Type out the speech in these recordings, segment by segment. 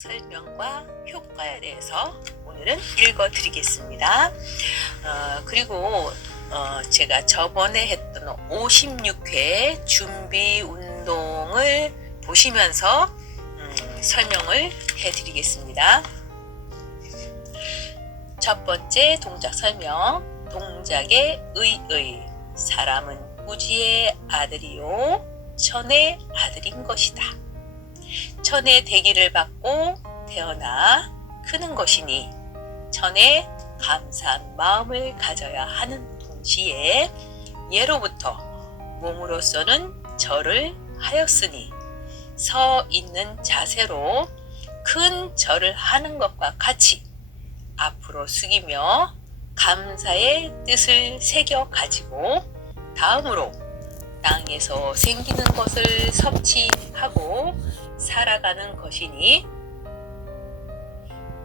설명과 효과에 대해서 오늘은 읽어드리겠습니다. 그리고 제가 저번에 했던 56회 준비 운동을 보시면서 설명을 해드리겠습니다. 첫 번째 동작 설명. 동작의 의의. 사람은 우지의 아들이요 천의 아들인 것이다. 천의 대기를 받고 태어나 크는 것이니 천에 감사한 마음을 가져야 하는 동시에 예로부터 몸으로서는 절을 하였으니 서 있는 자세로 큰 절을 하는 것과 같이 앞으로 숙이며 감사의 뜻을 새겨 가지고 다음으로 땅에서 생기는 것을 섭취하고 살아가는 것이니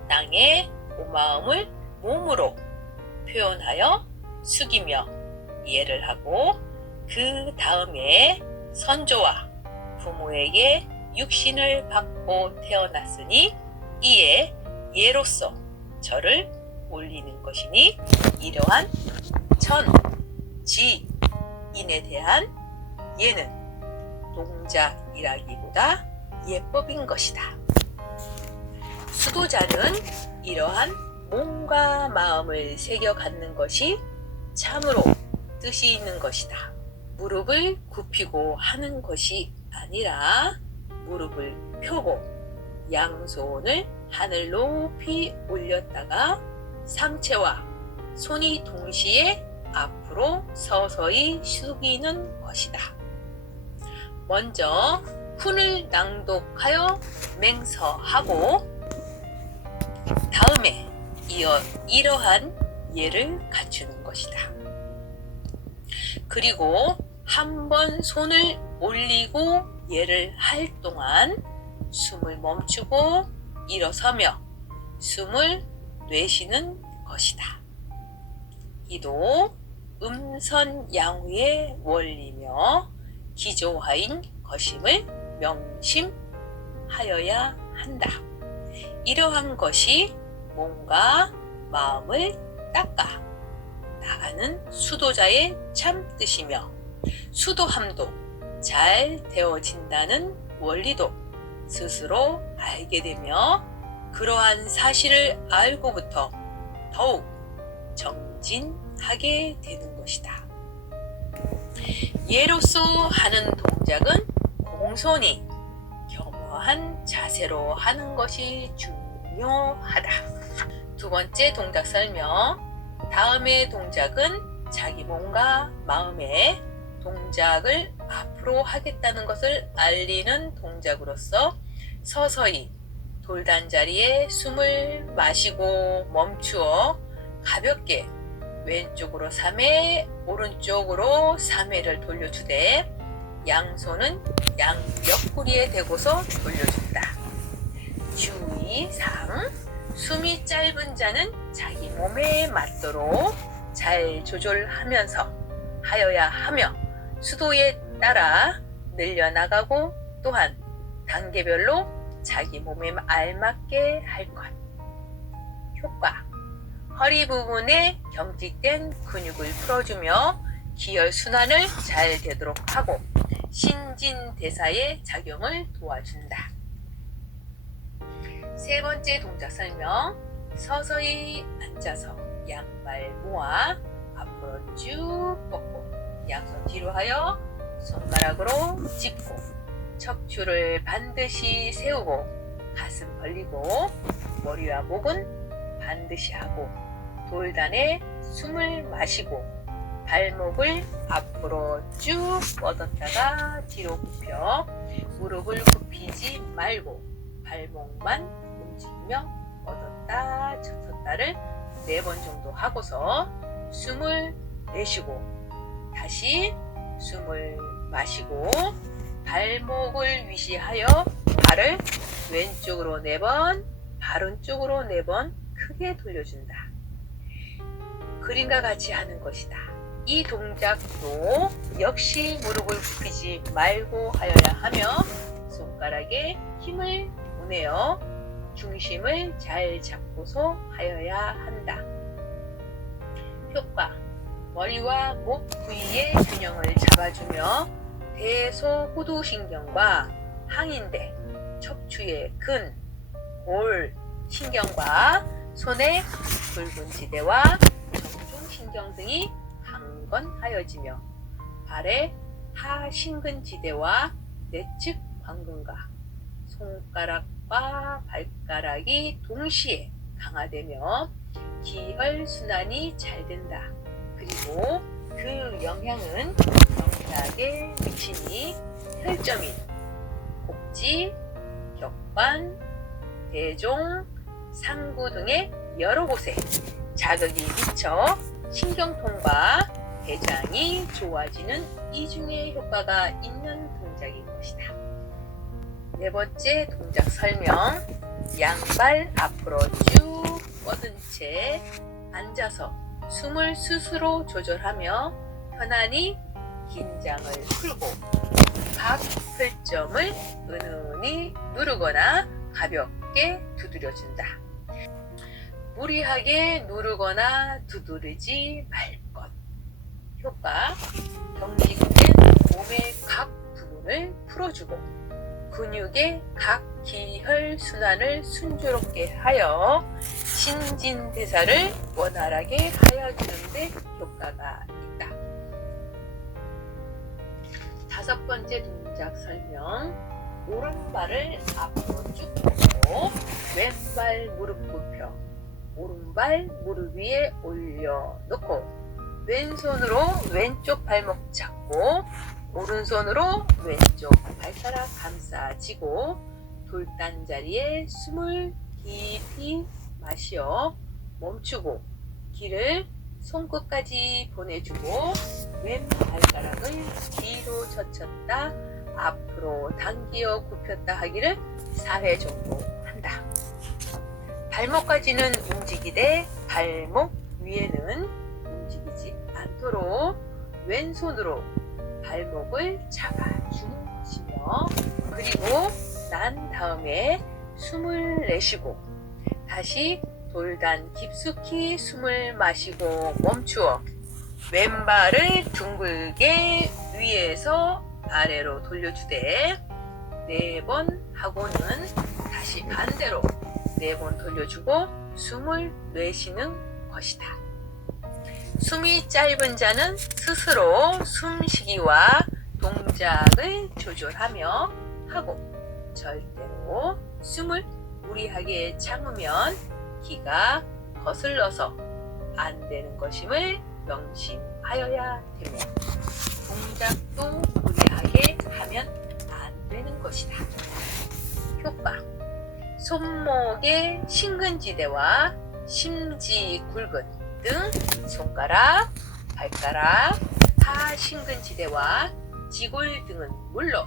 땅의 고마움을 몸으로 표현하여 숙이며 예를 하고 그 다음에 선조와 부모에게 육신을 받고 태어났으니 이에 예로서 절을 올리는 것이니 이러한 천, 지, 인에 대한 예는 동작이라기보다 예법인 것이다. 수도자는 이러한 몸과 마음을 새겨 갖는 것이 참으로 뜻이 있는 것이다. 무릎을 굽히고 하는 것이 아니라 무릎을 펴고 양손을 하늘 높이 올렸다가 상체와 손이 동시에 앞으로 서서히 숙이는 것이다. 먼저 훈을 낭독하여 맹서하고 다음에 이어 이러한 예를 갖추는 것이다. 그리고 한번 손을 올리고 예를 할 동안 숨을 멈추고 일어서며 숨을 내쉬는 것이다. 이도 음선양후의 원리며 기조하인 것임을 명심하여야 한다. 이러한 것이 몸과 마음을 닦아 나가는 수도자의 참 뜻이며 수도함도 잘 되어진다는 원리도 스스로 알게 되며 그러한 사실을 알고부터 더욱 정진하게 되는 것이다. 예로서 하는 동작은 공손히 겸허한 자세로 하는 것이 중요하다. 두 번째 동작 설명. 다음의 동작은 자기 몸과 마음의 동작을 앞으로 하겠다는 것을 알리는 동작으로서 서서히 돌단자리에 숨을 마시고 멈추어 가볍게 왼쪽으로 3회, 오른쪽으로 3회를 돌려주되 양손은 양 옆구리에 대고서 돌려준다. 주의사항. 숨이 짧은 자는 자기 몸에 맞도록 잘 조절하면서 하여야 하며 수도에 따라 늘려나가고 또한 단계별로 자기 몸에 알맞게 할 것. 효과. 허리 부분에 경직된 근육을 풀어주며 기혈순환을 잘 되도록 하고 신진대사의 작용을 도와준다. 세 번째 동작 설명. 서서히 앉아서 양발 모아 앞으로 쭉 뻗고 양손 뒤로 하여 손가락으로 짚고 척추를 반드시 세우고 가슴 벌리고 머리와 목은 반드시 하고 돌단에 숨을 마시고 발목을 앞으로 쭉 뻗었다가 뒤로 굽혀 무릎을 굽히지 말고 발목만 움직이며 뻗었다 쳤었다를 4번 정도 하고서 숨을 내쉬고 다시 숨을 마시고 발목을 위시하여 발을 왼쪽으로 4번, 바른쪽으로 4번 크게 돌려준다. 그림과 같이 하는 것이다. 이 동작도 역시 무릎을 굽히지 말고 하여야 하며 손가락에 힘을 보내어 중심을 잘 잡고서 하여야 한다. 효과: 머리와 목 부위의 균형을 잡아주며 대소호두신경과 항인대, 척추의 근, 골, 신경과 손의 붉은 지대와 정중신경 등이 강건하여지며 발의 하신근지대와 내측 관근과 손가락과 발가락이 동시에 강화되며 기혈순환이 잘 된다. 그리고 그 영향은 경락에 미치니 혈점인 복지, 격관, 대종, 상부 등의 여러 곳에 자극이 미쳐 신경통과 대장이 좋아지는 이중의 효과가 있는 동작인 것이다. 네 번째 동작 설명. 양발 앞으로 쭉 뻗은 채 앉아서 숨을 스스로 조절하며 편안히 긴장을 풀고 각 혈점을 은은히 누르거나 가볍게 두드려준다. 무리하게 누르거나 두드리지 말 것. 효과: 경직된 몸의 각 부분을 풀어주고 근육의 각 기혈 순환을 순조롭게 하여 신진대사를 원활하게 하여주는 데 효과가 있다. 다섯 번째 동작 설명. 오른발을 앞으로 쭉 뻗고 왼발 무릎 굽혀 오른발 무릎 위에 올려놓고 왼손으로 왼쪽 발목 잡고 오른손으로 왼쪽 발가락 감싸쥐고 돌단자리에 숨을 깊이 마시어 멈추고 기를 손끝까지 보내주고 왼 발가락을 뒤로 젖혔다 앞으로 당기어 굽혔다 하기를 4회 정도 한다. 발목까지는 움직이되 발목 위에는 움직이지 않도록 왼손으로 발목을 잡아주는 것이며 그리고 난 다음에 숨을 내쉬고 다시 돌단 깊숙이 숨을 마시고 멈추어 왼발을 둥글게 위에서 아래로 돌려주되 4번 하고는 다시 반대로 4번 돌려주고 숨을 내쉬는 것이다. 숨이 짧은 자는 스스로 숨쉬기와 동작을 조절하며 하고 절대로 숨을 무리하게 참으면 기가 거슬러서 안 되는 것임을 명심하여야 되며 동작도 무리하게 하면 안 되는 것이다. 효과: 손목의 신근지대와 심지굴근 등 손가락, 발가락, 하신근지대와 지골 등은 물론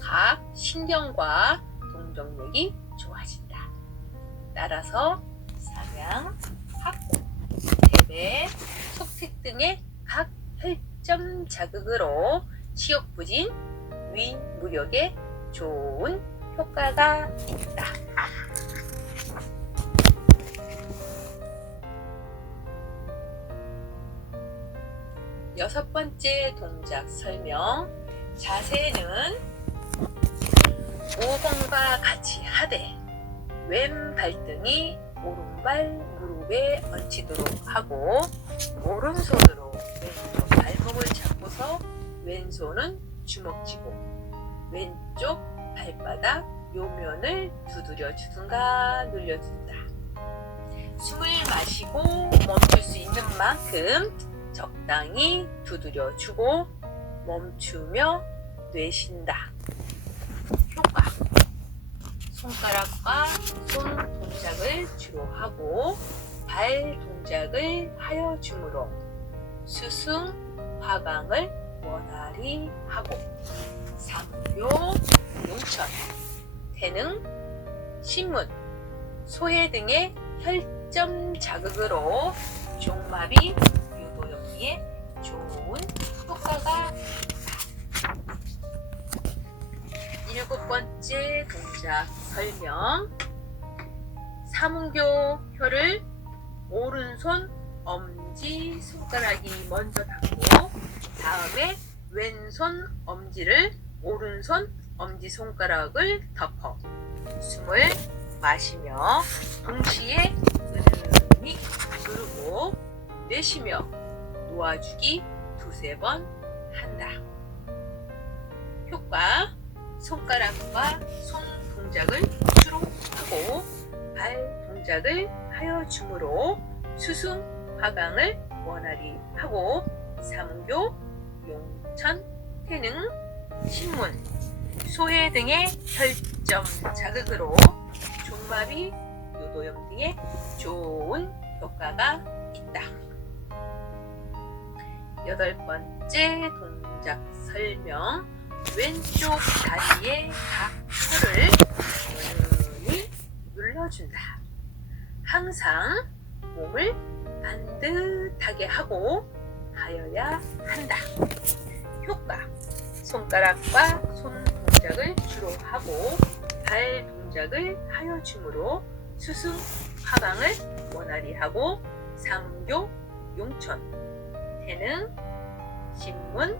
각 신경과 동정력이 좋아진다. 따라서 상양, 합곡, 대배, 속택 등의 각 혈점 자극으로 치욕부진, 위무력에 좋은 효과가 있다. 여섯 번째 동작 설명. 자세는 5번과 같이 하되 왼 발등이 오른발 무릎에 얹히도록 하고 오른손으로 왼쪽 발목을 잡고서 왼손은 주먹쥐고 왼쪽 발바닥 요면을 두드려 주든가 눌려준다. 숨을 마시고 멈출 수 있는 만큼 적당히 두드려 주고 멈추며 내쉰다. 효과: 손가락과 손 동작을 주로 하고 발 동작을 하여 주므로 수승, 화강을 원활히 하고 상묘, 용천, 태능, 신문, 소해 등의 혈점 자극으로 종마비, 유도염기에 좋은 효과가 있다. 일곱 번째 동작 설명. 삼교 혀를 오른손 엄지 손가락이 먼저 닿고 다음에 왼손 엄지를 오른손 엄지 손가락을 덮어 숨을 마시며 동시에 은은히 누르고 내쉬며 놓아주기 두세 번 한다. 효과: 손가락과 손 동작을 주로 하고 발 동작을 하여 주므로 수승, 화강을 원활히 하고 삼교, 용천, 태능, 신문, 소해 등의 혈점 자극으로 종마비, 요도염 등의 좋은 효과가 있다. 8번째 동작 설명. 왼쪽 다리의 각 혀를 은은히 눌러준다. 항상 몸을 반듯하게 하고 하여야 한다. 효과: 손가락과 손 동작을 주로 하고 발 동작을 하여 주므로 수승, 화강을 원활히 하고 삼교, 용천, 태능, 신문,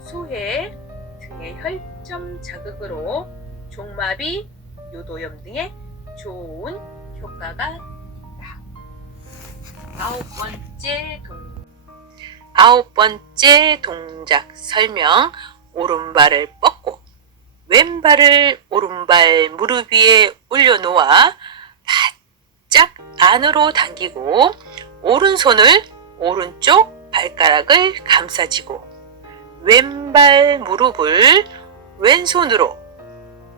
소해 등의 혈점 자극으로 종마비, 요도염 등의 좋은 효과가 있다. 9번째 동작 설명. 오른발을 뻗고 왼발을 오른발 무릎 위에 올려놓아 바짝 안으로 당기고 오른손을 오른쪽 발가락을 감싸쥐고 왼발 무릎을 왼손으로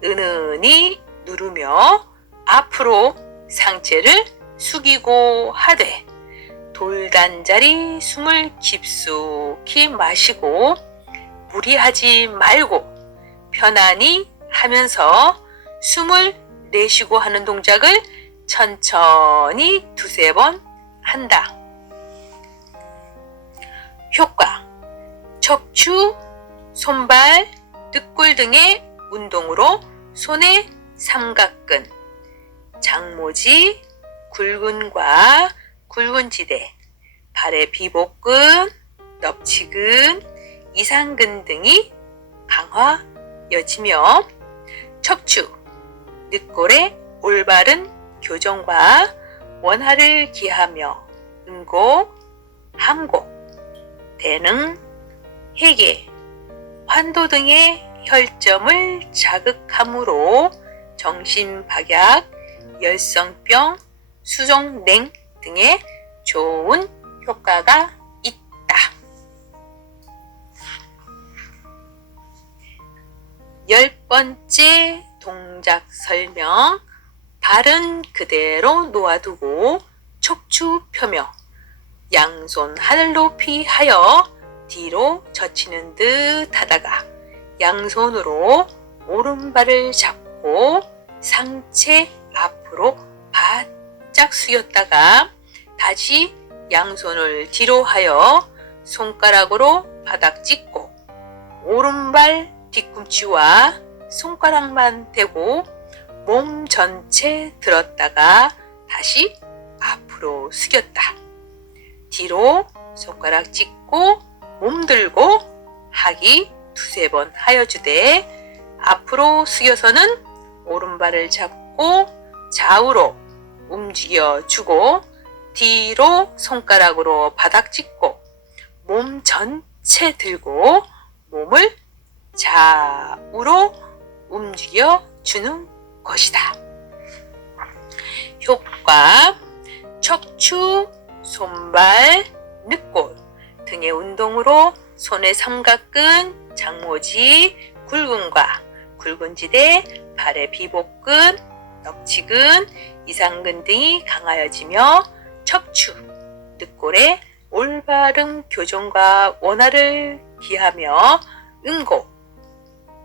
은은히 누르며 앞으로 상체를 숙이고 하되 돌단자리 숨을 깊숙이 마시고 무리하지 말고 편안히 하면서 숨을 내쉬고 하는 동작을 천천히 두세 번 한다. 효과: 척추, 손발, 늑골 등의 운동으로 손의 삼각근, 장모지, 굴근과 굴근지대, 발의 비복근, 넙치근, 이상근 등이 강화여지며 척추, 늑골의 올바른 교정과 원활을 기하며 응고, 함고, 대능, 해계, 환도 등의 혈점을 자극하므로 정신박약, 열성병, 수족냉 등의 좋은 효과가 있다. 10번째 동작 설명. 발은 그대로 놓아두고 척추 펴며 양손 하늘 높이 하여 뒤로 젖히는 듯 하다가 양손으로 오른발을 잡고 상체 앞으로 바짝 숙였다가 다시 양손을 뒤로 하여 손가락으로 바닥 짚고 오른발 뒤꿈치와 손가락만 대고 몸 전체 들었다가 다시 앞으로 숙였다. 뒤로 손가락 짚고 몸 들고 하기 두세 번 하여 주되 앞으로 숙여서는 오른발을 잡고 좌우로 움직여 주고 뒤로 손가락으로 바닥 짚고 몸 전체 들고 몸을 좌우로 움직여 주는 것이다. 효과: 척추, 손발, 늑골 등의 운동으로 손의 삼각근, 장모지, 굴근과 굴근지대, 발의 비복근, 넙치근, 이상근 등이 강하여지며 척추, 늑골의 올바른 교정과 원활을 기하며 응고,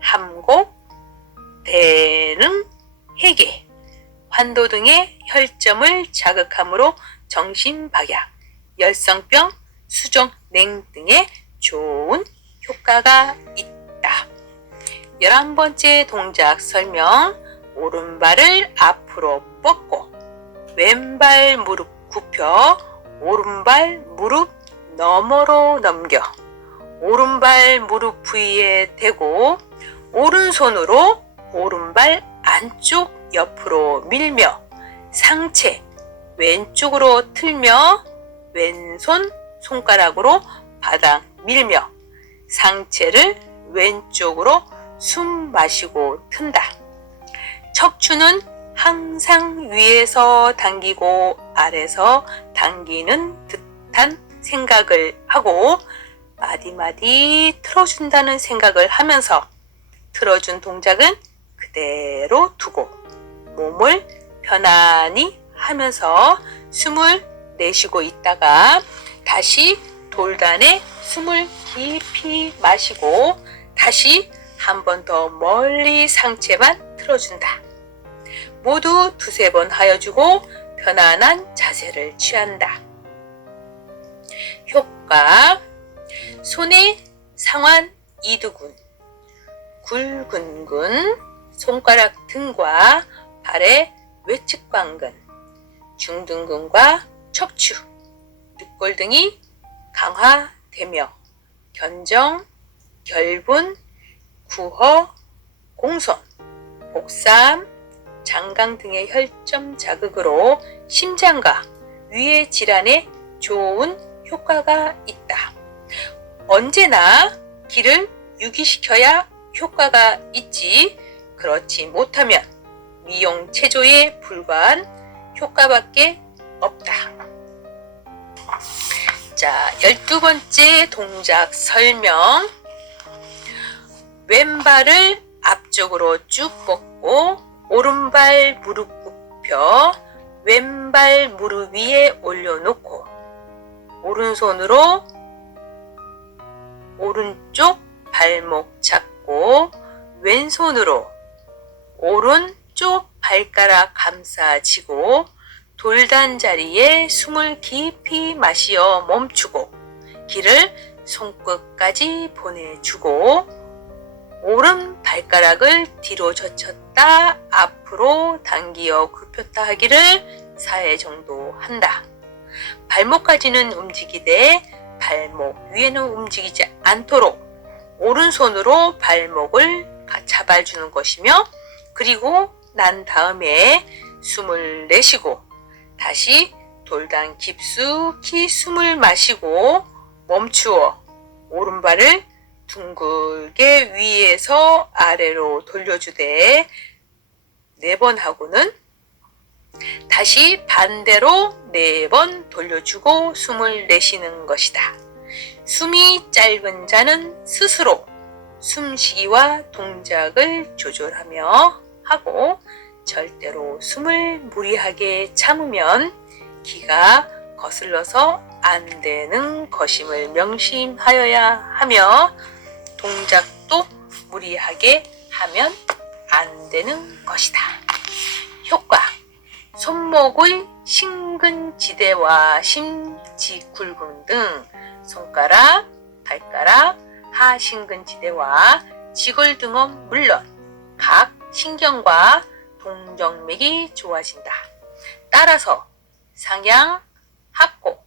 함고, 대능, 해계, 환도 등의 혈점을 자극하므로 정신박약, 열성병, 수족냉 등의 좋은 효과가 있다. 11번째 동작 설명. 오른발을 앞으로 뻗고 왼발 무릎 굽혀 오른발 무릎 너머로 넘겨 오른발 무릎 부위에 대고 오른손으로 오른발 안쪽 옆으로 밀며 상체 왼쪽으로 틀며 왼손 손가락으로 바닥 밀며 상체를 왼쪽으로 숨 마시고 튼다. 척추는 항상 위에서 당기고 아래서 당기는 듯한 생각을 하고 마디마디 틀어준다는 생각을 하면서 틀어준 동작은 그대로 두고 몸을 편안히 하면서 숨을 내쉬고 있다가 다시 돌단에 숨을 깊이 마시고 다시 한 번 더 멀리 상체만 틀어준다. 모두 두세 번 하여주고 편안한 자세를 취한다. 효과 손에 상완 이두근, 굴근근, 손가락 등과 발의 외측 관근, 중둔근과 척추, 늑골 등이 강화되며 견정, 결분, 구허, 공손, 복삼, 장강 등의 혈점 자극으로 심장과 위의 질환에 좋은 효과가 있다. 언제나 기를 유기시켜야 효과가 있지 그렇지 못하면 미용 체조에 불과한 효과밖에 없다. 자, 12번째 동작 설명. 왼발을 앞쪽으로 쭉 뻗고 오른발 무릎 굽혀 왼발 무릎 위에 올려놓고 오른손으로 오른쪽 발목 잡고 왼손으로 오른쪽 발가락 감싸쥐고 돌단 자리에 숨을 깊이 마시어 멈추고 기를 손끝까지 보내주고 오른 발가락을 뒤로 젖혔다 앞으로 당기어 굽혔다 하기를 4회 정도 한다. 발목까지는 움직이되 발목 위에는 움직이지 않도록 오른손으로 발목을 잡아주는 것이며 그리고 난 다음에 숨을 내쉬고 다시 돌단 깊숙이 숨을 마시고 멈추어 오른발을 둥글게 위에서 아래로 돌려주되 4번 하고는 다시 반대로 4번 돌려주고 숨을 내쉬는 것이다. 숨이 짧은 자는 스스로 숨쉬기와 동작을 조절하며 하고 절대로 숨을 무리하게 참으면 기가 거슬러서 안 되는 것임을 명심하여야 하며 동작도 무리하게 하면 안 되는 것이다. 효과 손목의 심근지대와 심지굴근 등 손가락, 발가락, 하심근지대와 지골등은 물론 각 신경과 동정맥이 좋아진다. 따라서 상양, 합고,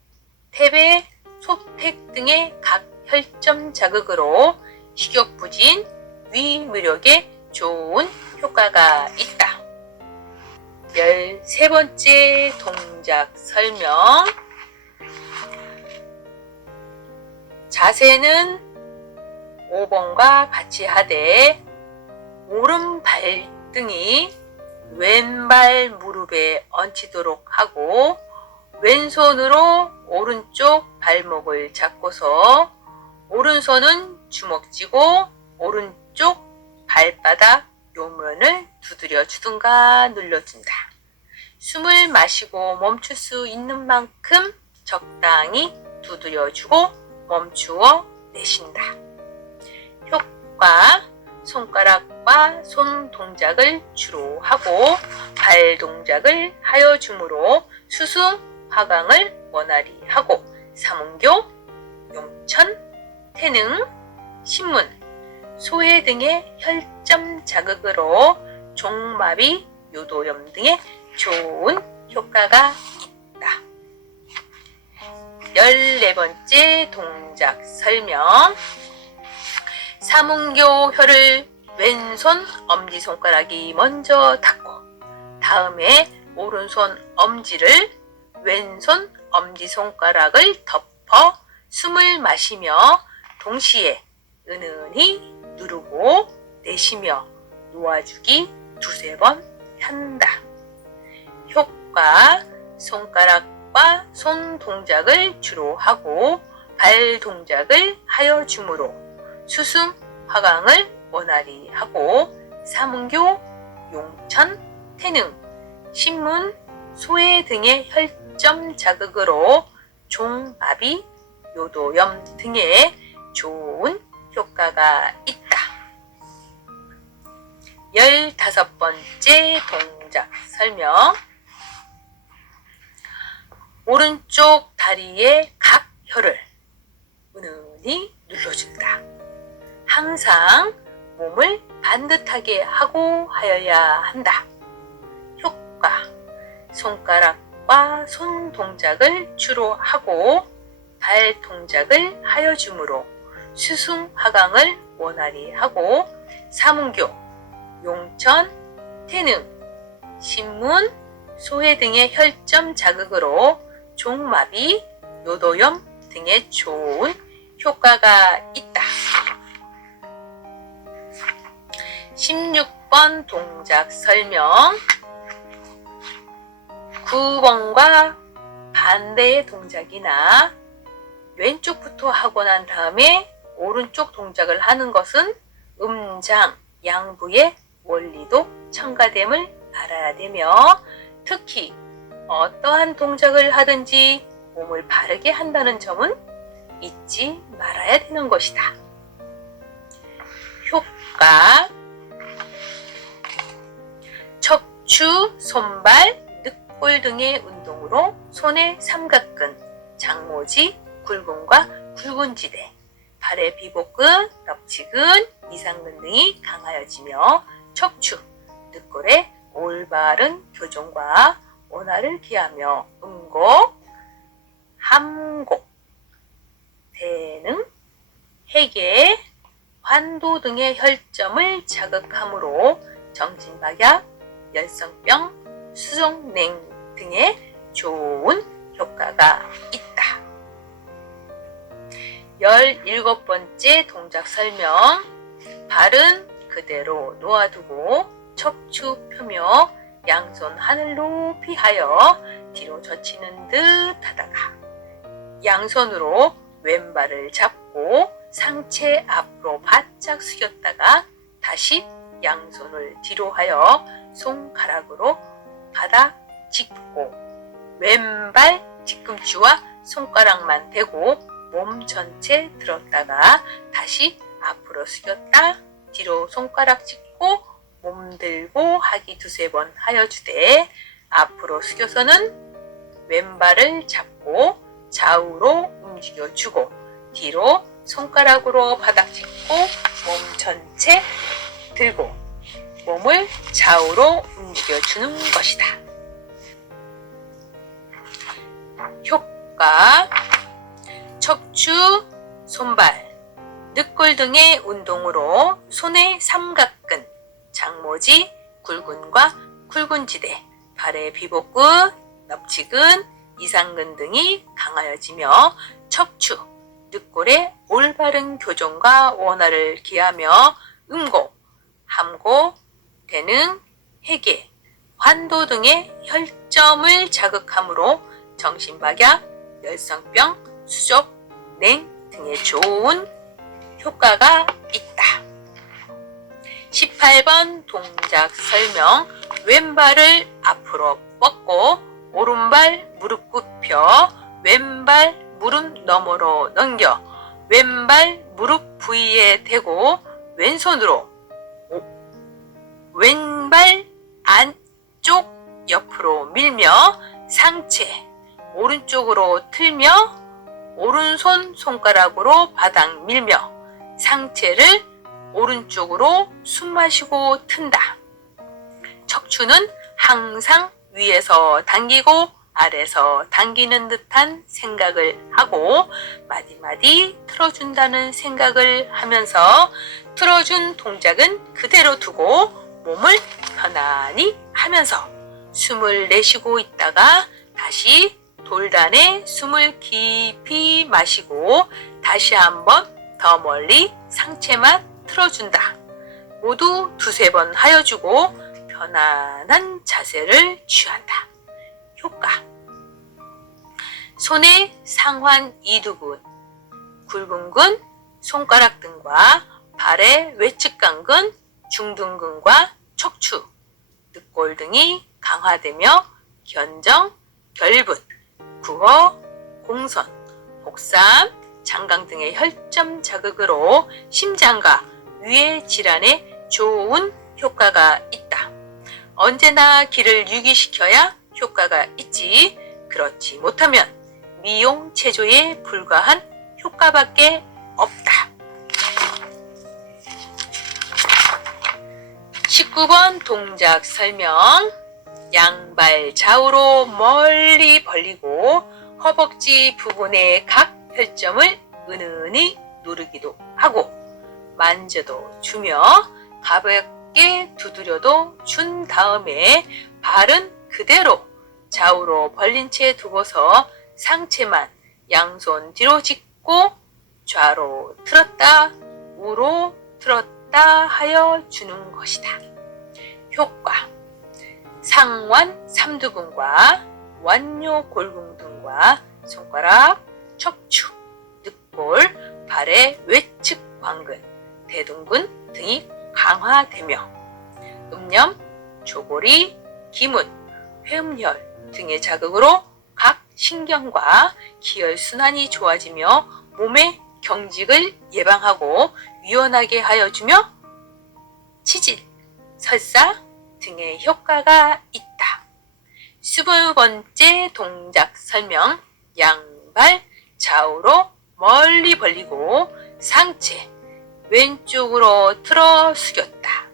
태배, 소택 등의 각 혈점 자극으로 식욕부진, 위무력에 좋은 효과가 있다. 13번째 동작 설명. 자세는 5번과 같이 하되 오른 발등이 왼발 무릎에 얹히도록 하고 왼손으로 오른쪽 발목을 잡고서 오른손은 주먹 쥐고 오른쪽 발바닥 요면을 두드려 주든가 눌러준다. 숨을 마시고 멈출 수 있는 만큼 적당히 두드려 주고 멈추어 내쉰다. 효과 손가락과 손 동작을 주로 하고 발 동작을 하여 주므로 수승, 화강을 원활히 하고 삼은교, 용천, 태능, 신문, 소해 등의 혈점 자극으로 종마비, 요도염 등의 좋은 효과가 있다. 14번째 동작 설명. 사문교 혀를 왼손 엄지손가락이 먼저 닿고 다음에 오른손 엄지를 왼손 엄지손가락을 덮어 숨을 마시며 동시에 은은히 누르고 내쉬며 놓아주기 두세 번 한다. 효과: 손가락과 손 동작을 주로 하고 발 동작을 하여 주므로 수승, 화강을 원활히 하고 사문교, 용천, 태능, 신문, 소해 등의 혈점 자극으로 종마비, 요도염 등에 좋은 효과가 있다. 15번째 동작 설명. 오른쪽 다리의 각 혀를 은은히 눌러준다. 항상 몸을 반듯하게 하고 하여야 한다. 효과: 손가락과 손 동작을 주로 하고 발 동작을 하여 주므로 수승, 화강을 원활히 하고 사문교, 용천, 태능, 신문, 소해 등의 혈점 자극으로 종마비, 요도염 등에 좋은 효과가 있다. 16번 동작 설명. 9번과 반대의 동작이나 왼쪽부터 하고 난 다음에 오른쪽 동작을 하는 것은 음장, 양부의 원리도 첨가됨을 알아야 되며 특히 어떠한 동작을 하든지 몸을 바르게 한다는 점은 잊지 말아야 되는 것이다. 효과: 척추, 손발, 늑골 등의 운동으로 손의 삼각근, 장모지, 굴근과 굴근지대, 발의 비복근, 럽치근, 이상근 등이 강하여지며 척추, 늑골의 올바른 교정과 원활을 기하며 음곡, 함곡, 대능, 해계, 환도 등의 혈점을 자극하므로 정신박약, 열성병, 수족냉 등의 좋은 효과가 있다. 17번째 동작 설명. 발은 그대로 놓아두고 척추 펴며 양손 하늘 높이 하여 뒤로 젖히는 듯 하다가 양손으로 왼발을 잡고 상체 앞으로 바짝 숙였다가 다시 양손을 뒤로 하여 손가락으로 바닥 짚고 왼발 뒤꿈치와 손가락만 대고 몸 전체 들었다가 다시 앞으로 숙였다 뒤로 손가락 짚고 몸 들고 하기 두세 번 하여 주되 앞으로 숙여서는 왼발을 잡고 좌우로 움직여 주고 뒤로 손가락으로 바닥 짚고 몸 전체 들고 몸을 좌우로 움직여 주는 것이다. 효과: 척추, 손발, 늑골 등의 운동으로 손의 삼각근, 장모지, 굴근과 굴근지대, 발의 비복근, 납치근, 이상근 등이 강하여지며 척추, 늑골의 올바른 교정과 원활을 기하며 음곡, 함곡, 대능, 해계, 환도 등의 혈점을 자극하므로 정신박약, 열성병, 수족, 냉 등의 좋은 효과가 있다. 18번 동작 설명. 왼발을 앞으로 뻗고 오른발 무릎 굽혀 왼발 무릎 너머로 넘겨 왼발 무릎 부위에 대고 왼손으로 왼발 안쪽 옆으로 밀며 상체 오른쪽으로 틀며 오른손 손가락으로 바닥 밀며 상체를 오른쪽으로 숨 마시고 튼다. 척추는 항상 위에서 당기고 아래서 당기는 듯한 생각을 하고 마디마디 틀어준다는 생각을 하면서 틀어준 동작은 그대로 두고 몸을 편안히 하면서 숨을 내쉬고 있다가 다시 돌단에 숨을 깊이 마시고 다시 한번 더 멀리 상체만 틀어준다. 모두 두세 번 하여주고 편안한 자세를 취한다. 효과. 손의 상완 이두근, 굵은근, 손가락 등과 발의 외측간근, 중둔근과 척추, 늑골 등이 강화되며 견정, 결분, 구허, 공선, 복삼, 장강 등의 혈점 자극으로 심장과 위의 질환에 좋은 효과가 있다. 언제나 기를 유기시켜야 효과가 있지, 그렇지 못하면 미용 체조에 불과한 효과밖에 없다. 19번 동작 설명. 양발 좌우로 멀리 벌리고 허벅지 부분의 각 혈점을 은은히 누르기도 하고 만져도 주며 가볍게 두드려도 준 다음에 발은 그대로 좌우로 벌린 채 두고서 상체만 양손 뒤로 짚고 좌로 틀었다 우로 틀었다 하여 주는 것이다. 효과. 상완 삼두근과 완요 골근 등과 손가락, 척추, 늑골, 발의 외측 광근, 대둔근 등이 강화되며 음염, 조골이, 기문, 회음혈 등의 자극으로 각 신경과 기혈순환이 좋아지며 몸의 경직을 예방하고 유연하게 하여 주며 치질, 설사 등의 효과가 있다. 20번째 동작 설명. 양발 좌우로 멀리 벌리고 상체 왼쪽으로 틀어 숙였다.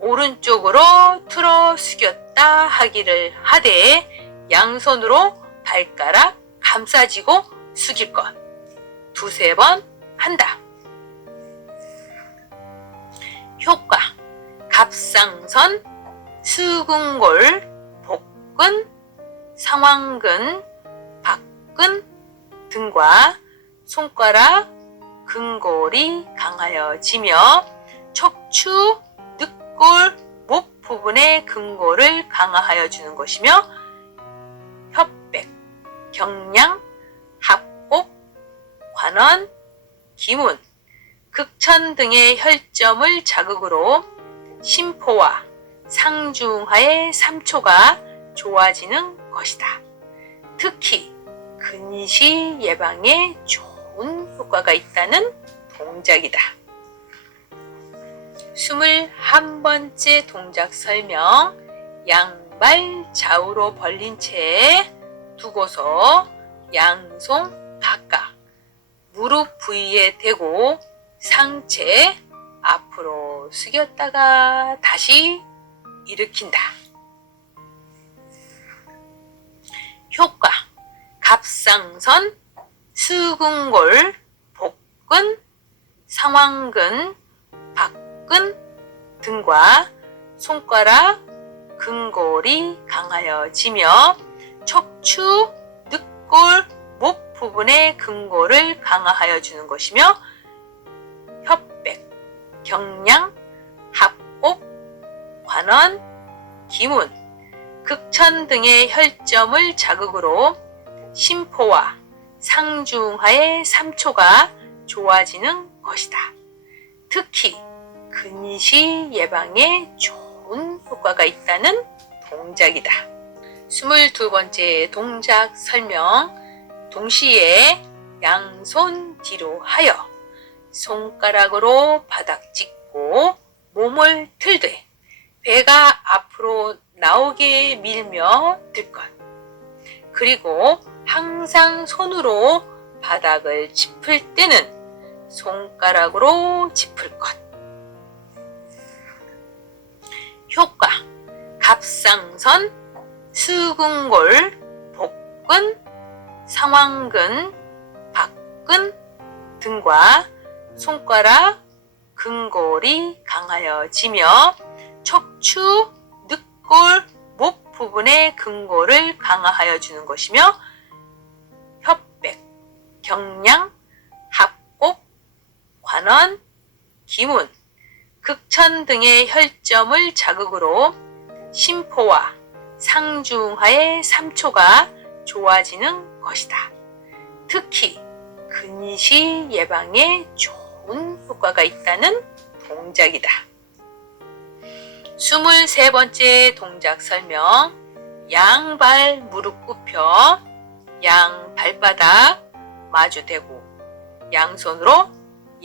오른쪽으로 틀어 숙였다 하기를 하되 양손으로 발가락 감싸지고 숙일 것 두세 번 한다. 효과. 갑상선, 수근골, 복근, 상완근, 박근 등과 손가락, 근골이 강하여지며 척추, 늑골, 목 부분의 근골을 강화하여 주는 것이며 협백, 경량, 합곡, 관원, 기문, 극천 등의 혈점을 자극으로 심포와 상중하의 3초가 좋아지는 것이다. 특히 근시 예방에 좋은 효과가 있다는 동작이다. 21번째 동작 설명. 양발 좌우로 벌린 채 두고서 양손 각각 무릎 부위에 대고 상체 앞으로 숙였다가 다시 일으킨다. 효과. 갑상선, 수근골, 복근, 상완근, 박근 등과 손가락, 근골이 강하여지며 척추, 늑골, 목 부분의 근골을 강화하여 주는 것이며 협백, 경량, 합곡, 관원, 기문, 극천 등의 혈점을 자극으로 심포와 상중하의 3초가 좋아지는 것이다. 특히 근시 예방에 좋은 효과가 있다는 동작이다. 22번째 동작 설명. 동시에 양손 뒤로 하여 손가락으로 바닥 짚고 몸을 틀되 배가 앞으로 나오게 밀며 들 것. 그리고 항상 손으로 바닥을 짚을 때는 손가락으로 짚을 것. 효과. 갑상선, 수근골, 복근, 상완근, 박근 등과 손가락, 근골이 강하여지며 척추, 늑골, 목 부분의 근골을 강화하여 주는 것이며 협백, 경량, 합곡, 관원, 기문, 극천 등의 혈점을 자극으로 심포와 상중하의 3초가 좋아지는 것이다. 특히 근시 예방에 좋은 효과가 있다는 동작이다. 23번째 동작 설명. 양발 무릎 굽혀 양 발바닥 마주대고 양손으로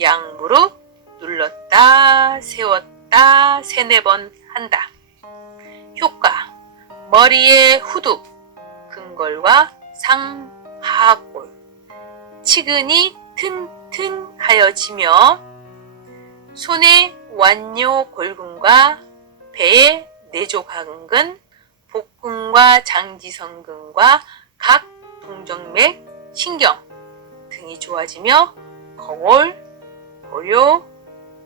양무릎 눌렀다 세웠다 3-4번 한다. 효과. 머리의 후두, 근골과 상하골, 치근이 튼튼하여지며 손의 완요 골근과 배의 내조강근, 복근과 장지성근과 각 동정맥, 신경 등이 좋아지며 거울, 고요,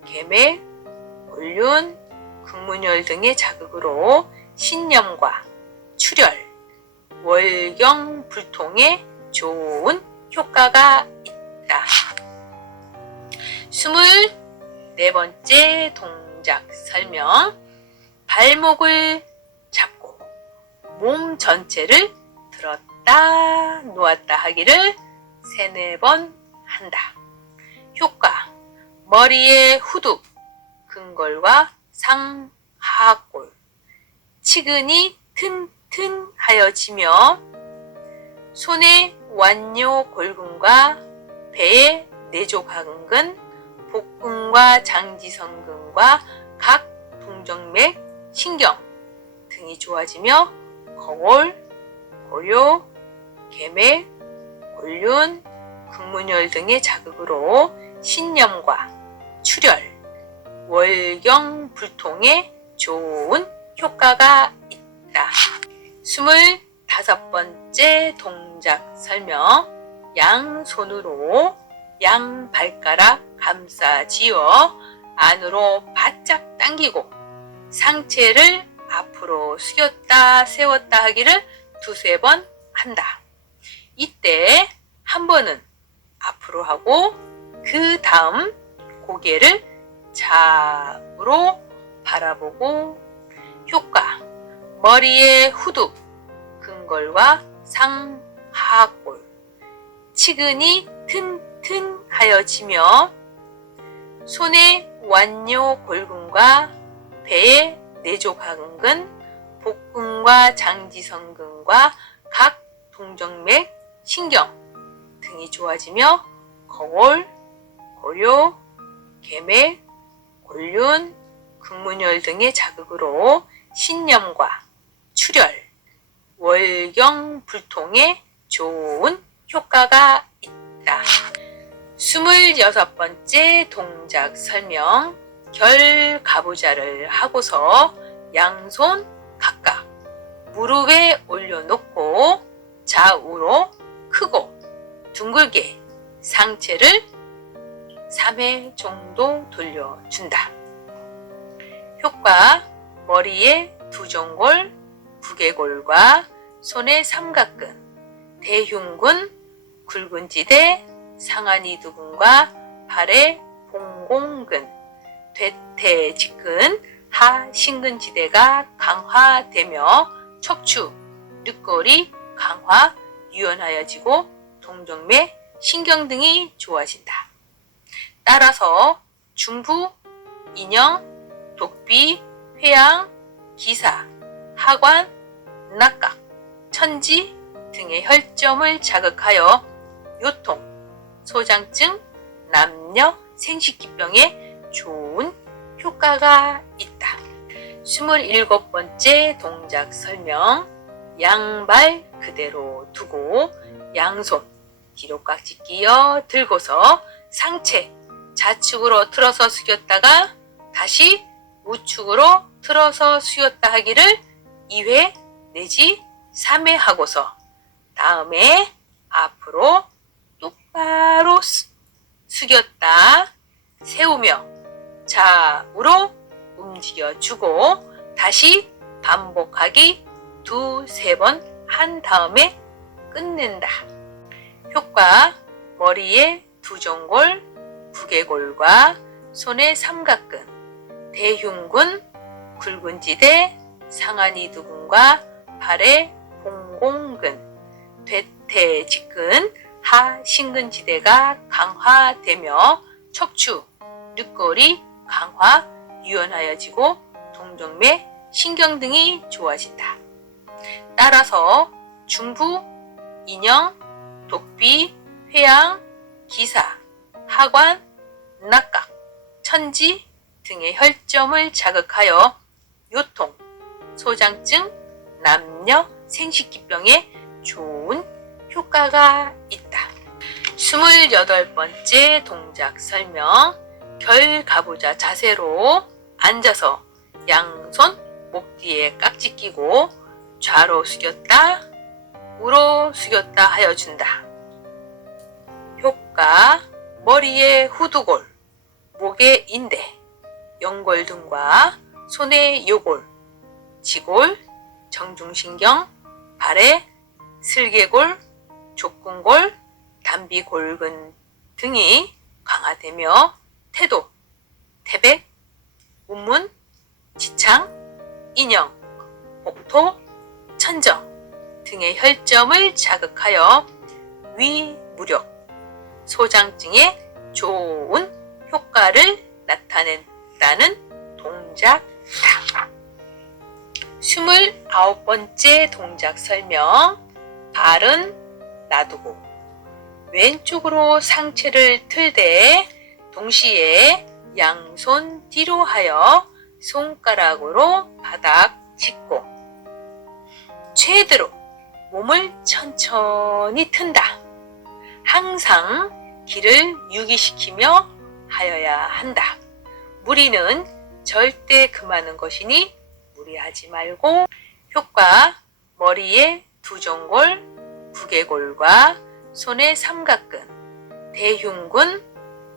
계맥, 골륜, 극문혈 등의 자극으로 신염과 출혈, 월경 불통에 좋은 효과가 있다. 24번째 동작 설명. 발목을 잡고 몸 전체를 들었다 놓았다 하기를 3-4번 한다. 효과. 머리의 후두, 근골과 상하골, 치근이 튼튼하여지며 손의 완요 골근과 배의 내조강근, 복근과 장지성근과 각 동정맥, 신경 등이 좋아지며 거울, 고요, 계맥, 골륜, 극문혈 등의 자극으로 신염과 출혈, 월경 불통에 좋은 효과가 있다. 25번째 동작 설명. 양손으로 양발가락 감싸지어 안으로 바짝 당기고 상체를 앞으로 숙였다 세웠다 하기를 2-3번 한다. 이때 한 번은 앞으로 하고 그 다음 고개를 좌우로 바라보고. 효과. 머리의 후두, 근골과 상하골, 치근이 튼튼하여지며 손의 완요 골근과 배의 내조강근, 복근과 장지성근과 각 동정맥, 신경 등이 좋아지며 거울, 고요, 계맥, 골륜, 극문혈 등의 자극으로 신염과 출혈, 월경 불통에 좋은 효과가 있다. 26번째 동작 설명. 결가부좌를 하고서 양손 각각 무릎에 올려놓고 좌우로 크고 둥글게 상체를 3회 정도 돌려준다. 효과. 머리의 두종골, 부개골과 손의 삼각근, 대흉근, 굵은지대, 상하니두근과 발의 봉공근, 대퇴직근, 하신근지대가 강화되며 척추, 늑골이 강화, 유연하여지고 동정맥, 신경 등이 좋아진다. 따라서 중부, 인형, 독비, 회양, 기사, 하관, 낙각, 천지 등의 혈점을 자극하여 요통, 소장증, 남녀 생식기병에 좋은 효과가 있다. 27번째 동작 설명. 양발 그대로 두고 양손 뒤로 깍지 끼어 들고서 상체 좌측으로 틀어서 숙였다가 다시 우측으로 틀어서 숙였다 하기를 2회 내지 3회 하고서 다음에 앞으로 똑바로 숙였다 세우며 좌우로 움직여주고 다시 반복하기 2-3번 한 다음에 끝낸다. 효과: 머리에 두종골, 부개골과 손의 삼각근, 대흉근, 굵은지대, 상하니두근과 발의 봉공근, 대퇴직근, 하신근지대가 강화되며 척추, 늑골이 강화, 유연하여지고 동정맥, 신경 등이 좋아진다. 따라서 중부, 인형, 독비, 회양, 기사, 하관, 낙각, 천지 등의 혈점을 자극하여 요통, 소장증, 남녀 생식기병에 좋은 효과가 있다. 28번째 동작 설명. 결가부좌 자세로 앉아서 양손 목 뒤에 깍지 끼고 좌로 숙였다, 우로 숙였다 하여 준다. 효과: 머리의 후두골, 목의 인대, 연골 등과 손의 요골, 지골, 정중신경, 발의 슬개골, 족근골, 단비골근 등이 강화되며 태도, 태백, 운문, 지창, 인형, 복토, 천정 등의 혈점을 자극하여 위무력, 소장증에 좋은 효과를 나타낸다는 동작이다. 29번째 동작 설명. 발은 놔두고 왼쪽으로 상체를 틀되 동시에 양손 뒤로 하여 손가락으로 바닥 짚고 최대로 몸을 천천히 튼다. 항상 기를 유기시키며 하여야 한다. 무리는 절대 금하는 것이니 무리하지 말고. 효과: 머리에 두종골, 부개골과 손의 삼각근, 대흉근,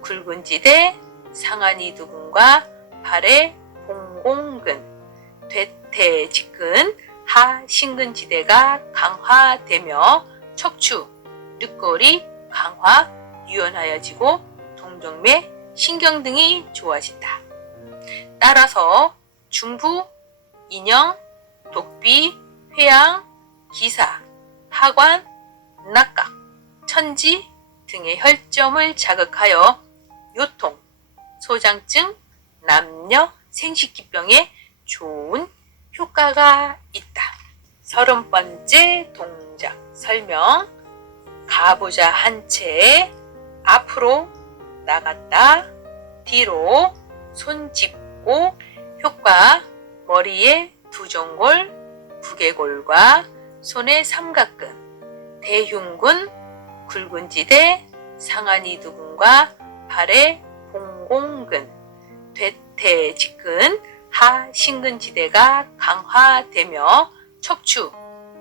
굵은지대, 상하니두근과 발의 봉공근, 대퇴직근, 하신근지대가 강화되며 척추, 늑골이 강화, 유연하여지고 동정맥, 신경 등이 좋아진다. 따라서 중부, 인형, 독비, 회양, 기사, 하관, 낙각, 천지 등의 혈점을 자극하여 요통, 소장증, 남녀 생식기병에 좋은 효과가 있다. 30번째 동작 설명. 가부좌 한 채 앞으로 나갔다 뒤로 손 짚고. 효과: 머리에 두종골, 부개골과 손의 삼각근, 대흉근, 굵은지대, 상하니두근과 발의 봉공근, 대퇴직근, 하신근지대가 강화되며 척추,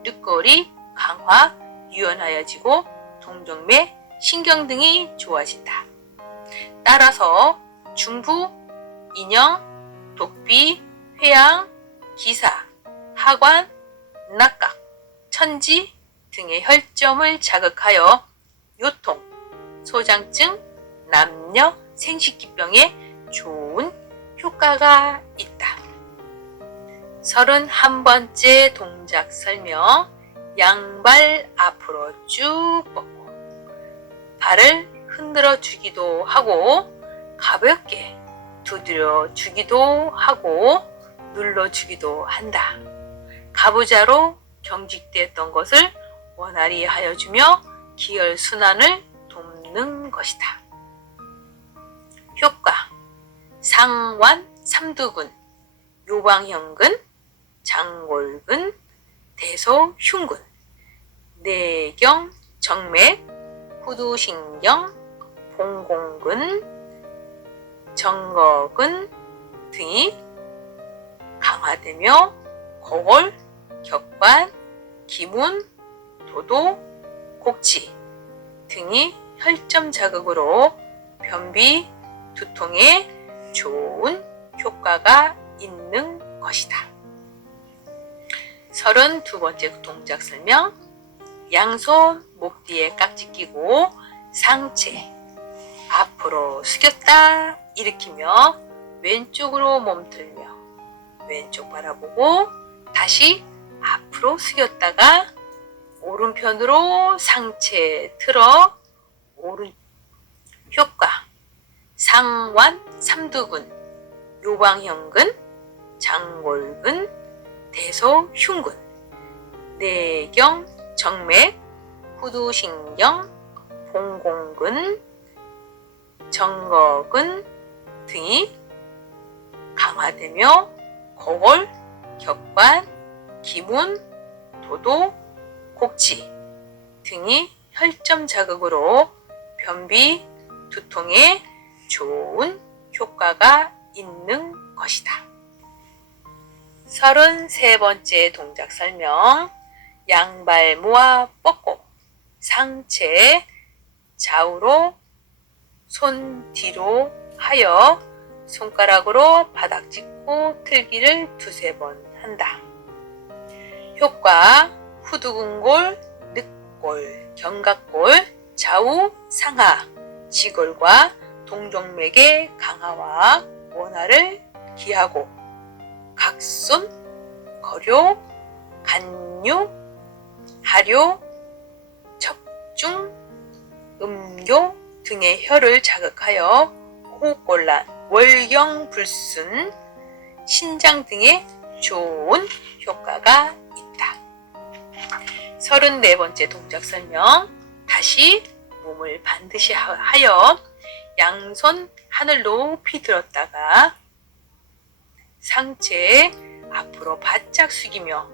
늑골이 강화, 유연하여지고 동정맥, 신경 등이 좋아진다. 따라서 중부, 인형, 독비, 회양, 기사, 하관, 낙각, 천지 등의 혈점을 자극하여 요통, 소장증, 남녀 생식기병에 좋은 효과가 있다. 31번째 동작 설명. 양발 앞으로 쭉 뻗고 발을 흔들어 주기도 하고 가볍게 두드려 주기도 하고 눌러 주기도 한다. 가부좌로 경직되었던 것을 원활히 하여 주며 기혈순환을 돕는 것이다. 효과: 상완 삼두근, 요방형근, 장골근, 대소흉근, 내경, 정맥, 후두신경, 봉공근, 정거근 등이 강화되며 거골, 격관, 기문, 도도, 곡지 등이 혈점 자극으로 변비, 두통에 좋은 효과가 있는 것이다. 32번째 동작 설명. 양손 목 뒤에 깍지 끼고 상체 앞으로 숙였다 일으키며 왼쪽으로 몸들며 왼쪽 바라보고 다시 앞으로 숙였다가 오른편으로 상체 틀어 오른 효과 상완 삼두근, 요방형근, 장골근, 대소흉근, 내경, 정맥, 후두신경, 봉공근, 정거근 등이 강화되며 거골, 격관, 기문, 도도, 곡지 등이 혈점 자극으로 변비, 두통에 좋은 효과가 있는 것이다. 33번째 동작 설명. 양발 모아 뻗고 상체 좌우로 손 뒤로 하여 손가락으로 바닥 짚고 틀기를 2-3번 한다. 효과 후두근골, 늑골, 견갑골, 좌우 상하, 지골과 동종맥의 강화와 원활을 기하고 각손, 거료, 간유, 하료, 척중, 음교 등의 혈을 자극하여 호흡곤란, 월경불순, 신장 등에 좋은 효과가 있다. 34번째 동작 설명. 다시 몸을 반드시 하여 양손 하늘 높이 들었다가 상체 앞으로 바짝 숙이며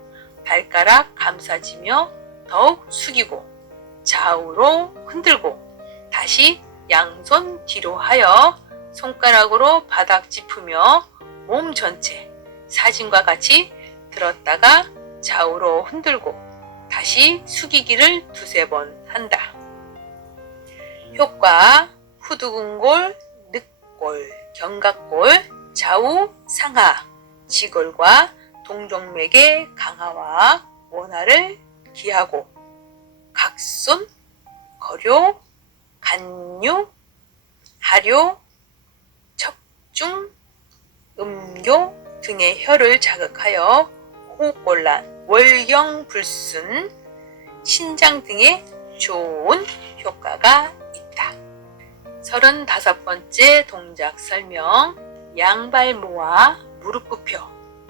발가락 감싸지며 더욱 숙이고 좌우로 흔들고 다시 양손 뒤로 하여 손가락으로 바닥 짚으며 몸 전체 사진과 같이 들었다가 좌우로 흔들고 다시 숙이기를 2-3번 한다. 효과 후두근골, 늑골, 견갑골, 좌우 상하, 지골과 동종맥의 강화와 원활을 기하고 각손, 거료, 간유, 하료, 척중, 음교 등의 혈을 자극하여 호흡곤란, 월경불순, 신장 등에 좋은 효과가 있다. 35번째 동작 설명. 양발 모아 무릎 굽혀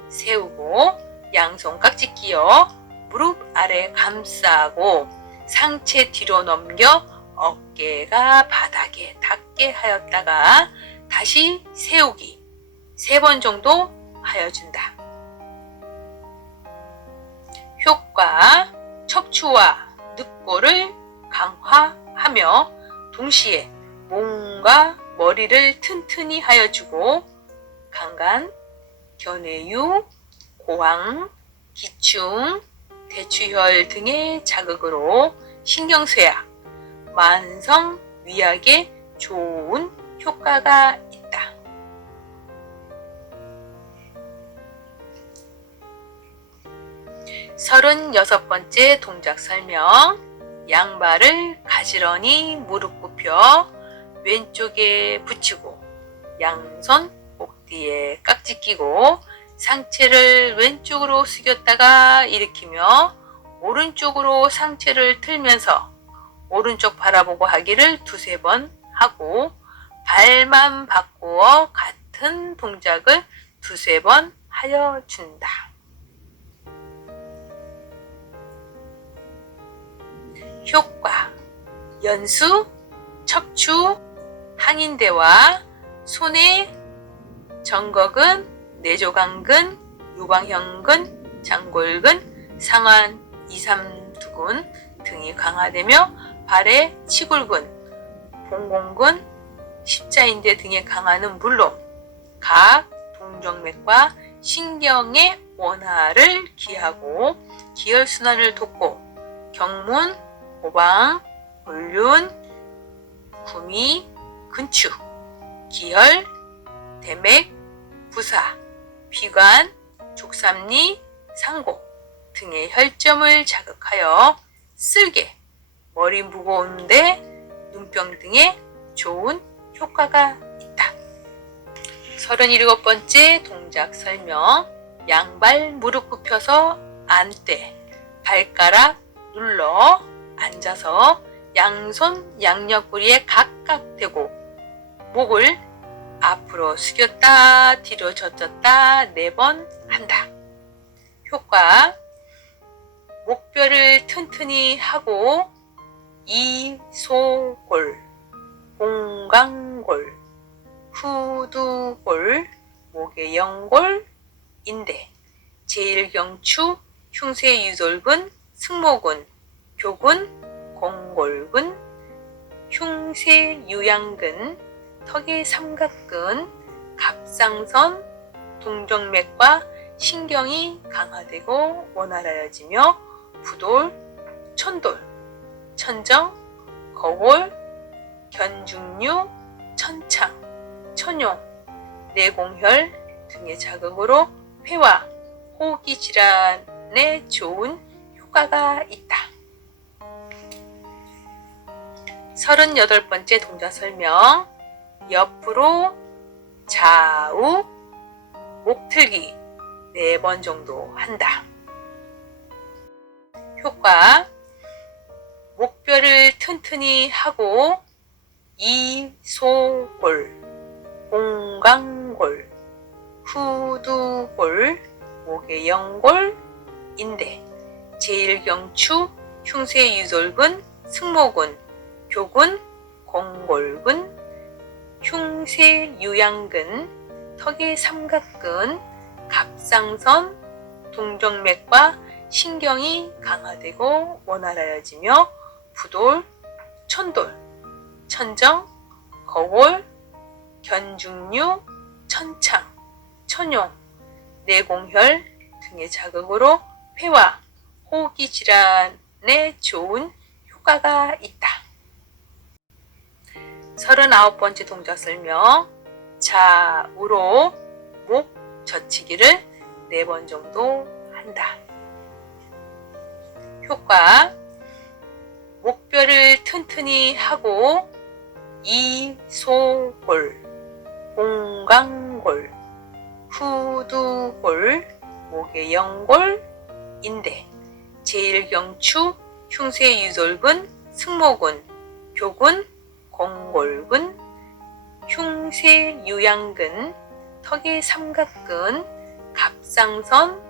세우고 양손 깍지 끼어 무릎 아래 감싸고 상체 뒤로 넘겨 어깨가 바닥에 닿게 하였다가 다시 세우기 3번 정도 하여준다. 효과 척추와 늑골을 강화하며 동시에 몸과 머리를 튼튼히 하여주고 강간, 견해유, 고황, 기충, 대추혈 등의 자극으로 신경쇠약, 만성 위약에 좋은 효과가 있다. 서른여섯 번째 동작 설명. 양발을 가지런히 무릎 굽혀 왼쪽에 붙이고 양손 목 뒤에 깍지 끼고 상체를 왼쪽으로 숙였다가 일으키며 오른쪽으로 상체를 틀면서 오른쪽 바라보고 하기를 2-3번 하고 발만 바꾸어 같은 동작을 2-3번 하여 준다. 효과 연수, 척추, 항인대와 손의 정거근, 내조강근, 요방형근, 장골근, 상완 2-3두근 등이 강화되며 발의 치골근, 봉공근, 십자인대 등의 강화는 물론 각 동정맥과 신경의 원활을 기하고 기혈순환을 돕고 경문, 모방, 홀륜, 구미, 근추, 기혈, 대맥, 부사, 비관, 족삼리, 상고 등의 혈점을 자극하여 쓸개, 머리 무거운데 눈병 등에 좋은 효과가 있다. 37번째 동작 설명. 양발 무릎 굽혀서 안대, 발가락 눌러 앉아서 양손 양옆구리에 각각 대고 목을 앞으로 숙였다 뒤로 젖혔다 4번 한다. 효과. 목뼈를 튼튼히 하고 이소골, 공강골, 후두골, 목의 연골, 인대, 제1경추, 흉쇄유돌근, 승모근, 교근, 공골근, 흉쇄유양근, 턱의 삼각근, 갑상선, 동정맥과 신경이 강화되고 원활해지며 부돌, 천돌, 천정, 거골, 견중류, 천창, 천용, 내공혈 등의 자극으로 폐와 호흡기 질환에 좋은 효과가 있다. 38번째 동작 설명. 옆으로 좌우 목틀기 4번 정도 한다. 효과. 목뼈를 튼튼히 하고 이소골, 공강골, 후두골, 목의 연골, 인대, 제1경추, 흉쇄유돌근, 승모근, 교근, 공골근, 흉쇄유양근, 턱의 삼각근, 갑상선, 동정맥과 신경이 강화되고 원활해지며 부돌, 천돌, 천정, 거골, 견중류, 천창, 천용, 내공혈 등의 자극으로 폐와 호흡기 질환에 좋은 효과가 있다. 39번째 동작 설명. 좌우로 목 젖히기를 4번 정도 한다. 효과. 목뼈를 튼튼히 하고 이소골, 공강골, 후두골, 목의 연골, 인대, 제1경추, 흉쇄유돌근, 승모근, 교근, 공골근, 흉쇄유양근, 턱의 삼각근, 갑상선,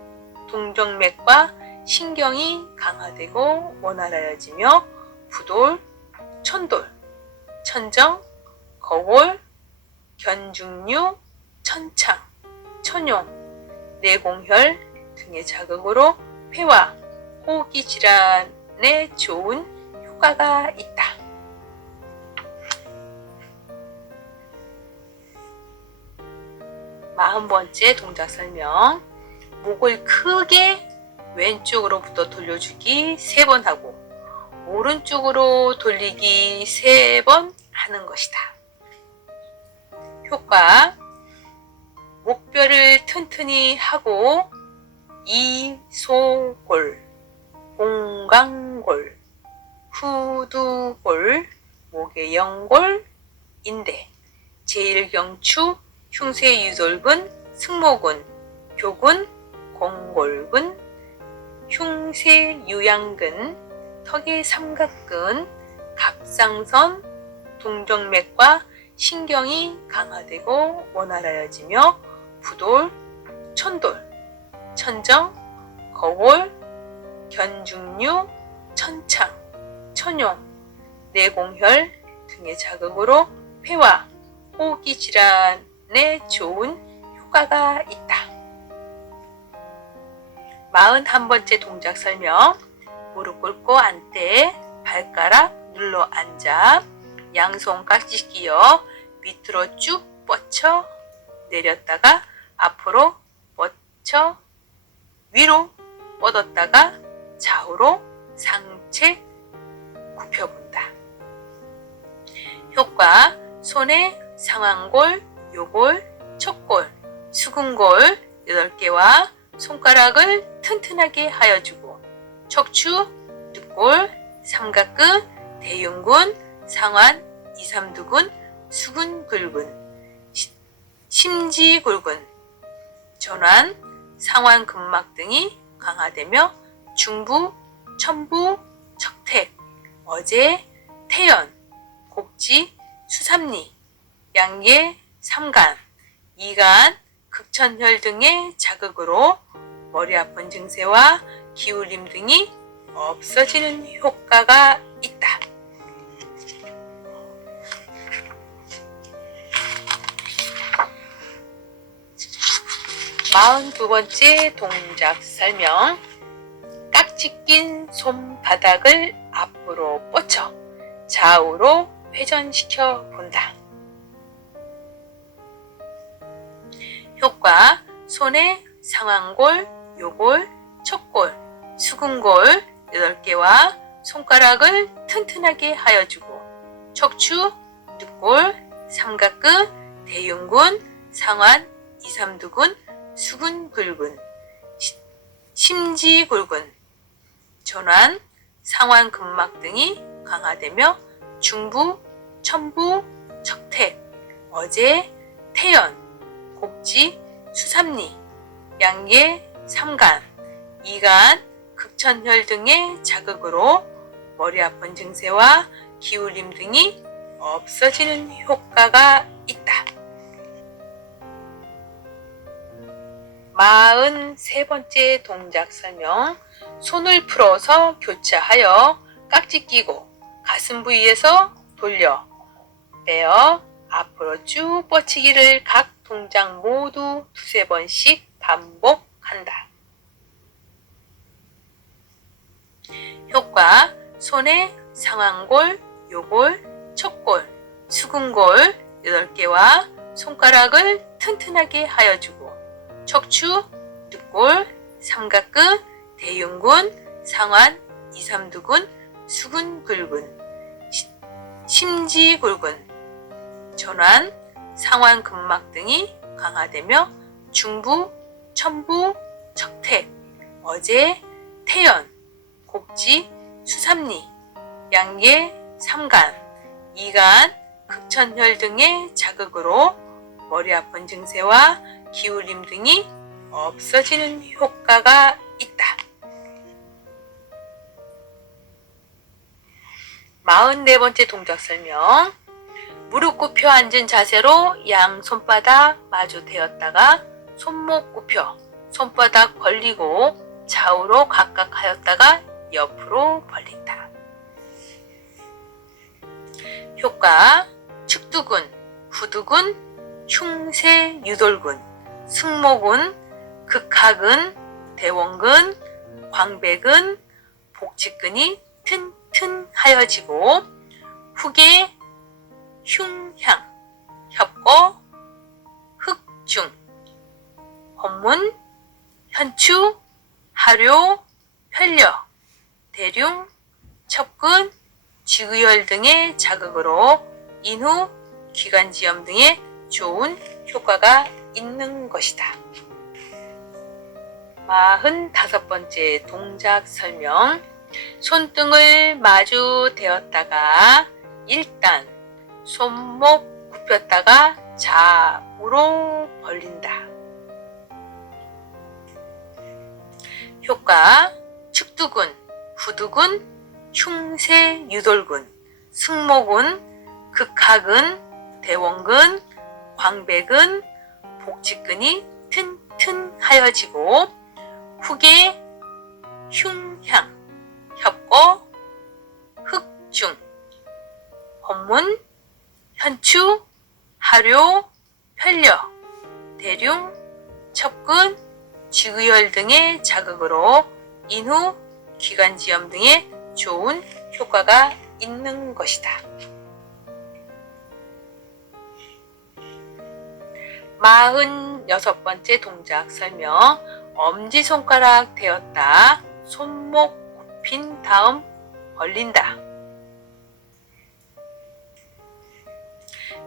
동정맥과 신경이 강화되고 원활해지며 부돌, 천돌, 천정, 거골, 견중류, 천창, 천용, 내공혈 등의 자극으로 폐와 호흡기 질환에 좋은 효과가 있다. 40번째 동작 설명. 목을 크게 왼쪽으로부터 돌려주기 3번 하고 오른쪽으로 돌리기 3번 하는 것이다. 효과. 목뼈를 튼튼히 하고 이소골, 공강골, 후두골, 목의 연골, 인대, 제1경추, 흉쇄유돌근, 승모근, 교근, 공골근, 흉쇄유양근, 턱의 삼각근, 갑상선, 동정맥과 신경이 강화되고 원활해지며 부돌, 천돌, 천정, 거골, 견중류, 천창, 천용, 내공혈 등의 자극으로 폐와 호흡기 질환에 좋은 효과가 있다. 41번째 동작 설명. 무릎 꿇고 안대, 발가락 눌러 앉아 양손 깍지 끼어 밑으로 쭉 뻗쳐 내렸다가 앞으로 뻗쳐 위로 뻗었다가 좌우로 상체 굽혀본다. 효과 손의 상완골, 요골, 척골, 수근골 8개와 손가락을 튼튼하게 하여주고 척추, 늑골, 삼각근, 대흉근, 상완, 이삼두근, 수근굴근, 심지굴근, 전완, 상완 근막 등이 강화되며 중부, 천부, 척택, 어제, 태연, 곡지, 수삼리, 양계, 삼간, 이간, 극천혈 등의 자극으로 머리 아픈 증세와 기울임 등이 없어지는 효과가 있다. 마흔두 번째 동작 설명. 깍지 낀 손바닥을 앞으로 뻗쳐 좌우로 회전시켜 본다. 효과 손의 상완골, 요골, 척골, 수근골 8개와 손가락을 튼튼하게 하여주고 척추, 늑골, 삼각근, 대흉근, 상완, 이삼두근, 수근굴근, 심지굴근, 전완, 상완 근막 등이 강화되며 중부, 천부, 척택, 어제, 태연, 곡지, 수삼리, 양계, 삼간, 이간, 극천혈 등의 자극으로 머리 아픈 증세와 기울임 등이 없어지는 효과가 있다. 43번째 동작 설명. 손을 풀어서 교차하여 깍지 끼고 가슴 부위에서 돌려 빼어 앞으로 쭉 뻗치기를 각 동작 모두 2~3번씩 반복한다. 효과 손의 상완골, 요골, 척골, 수근골 8개와 손가락을 튼튼하게 하여주고 척추, 늑골, 삼각근, 대흉근, 상완, 이삼두근, 수근굴근, 심지굴근, 전완, 상완 근막 등이 강화되며 중부, 천부, 척택, 어제, 태연, 곡지, 수삼리, 양계, 삼간, 이간, 극천혈 등의 자극으로 머리 아픈 증세와 기울임 등이 없어지는 효과가 있다. 44번째 동작 설명. 무릎 굽혀 앉은 자세로 양 손바닥 마주 대었다가 손목 굽혀 손바닥 벌리고 좌우로 각각 하였다가 옆으로 벌린다. 효과 측두근, 후두근, 흉쇄 유돌근, 승모근, 극하근, 대원근, 광배근, 복직근이 튼튼하여지고 후계, 흉향, 협거, 흑중, 혼문, 현추, 하료, 혈려, 대륜, 척근, 쥐의혈 등의 자극으로 인후, 기관지염 등의 좋은 효과가 있는 것이다. 45번째 동작 설명. 손등을 마주 대었다가 1단 손목 굽혔다가 좌우로 벌린다. 효과 측두근, 후두근, 흉쇄 유돌근, 승모근, 극하근, 대원근, 광배근, 복직근이 튼튼하여지고 후계, 흉향, 협거, 흑중, 혼문, 현추, 하료, 혈려, 대륜, 척근, 쥐의혈 등의 자극으로 인후, 기관지염 등의 좋은 효과가 있는 것이다. 46번째 동작 설명. 엄지손가락 대었다 손목 굽힌 다음 벌린다.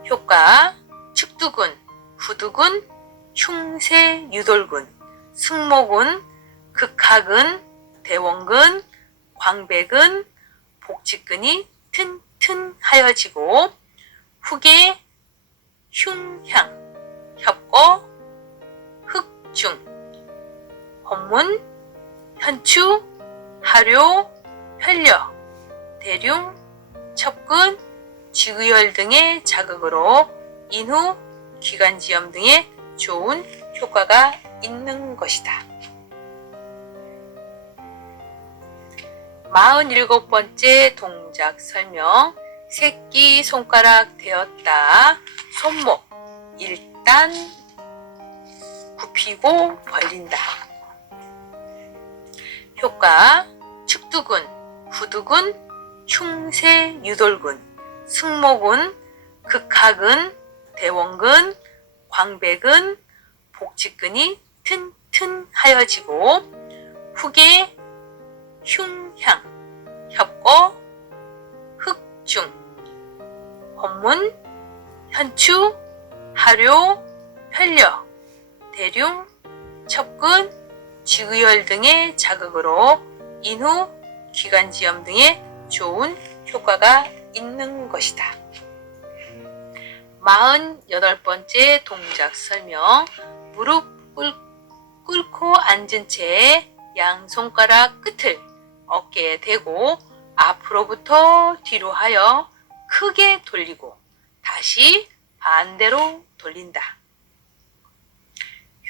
효과 축두근, 후두근, 흉쇄 유돌근, 승모근, 극하근, 대원근, 광배근, 복직근이 튼튼하여지고 후계 흉향, 협거, 흑중, 혼문, 현추, 하료, 혈려, 대륜, 첩근, 지구열 등의 자극으로 인후, 기관지염 등에 좋은 효과가 있는 것이다. 47번째 동작 설명. 새끼 손가락 대었다. 손목 일단 굽히고 벌린다. 효과 축두근, 후두근, 흉쇄 유돌근, 승모근, 극하근, 대원근, 광배근, 복직근이 튼튼하여지고 후계 흉향, 협거, 흑중, 혼문, 현추, 하료, 혈려, 대륜, 첩근, 지구열 등의 자극으로 인후, 기관지염 등에 좋은 효과가 있는 것이다. 48번째 동작 설명. 무릎 꿇고 앉은 채 양손가락 끝을 어깨에 대고 앞으로부터 뒤로 하여 크게 돌리고 다시 반대로 돌린다.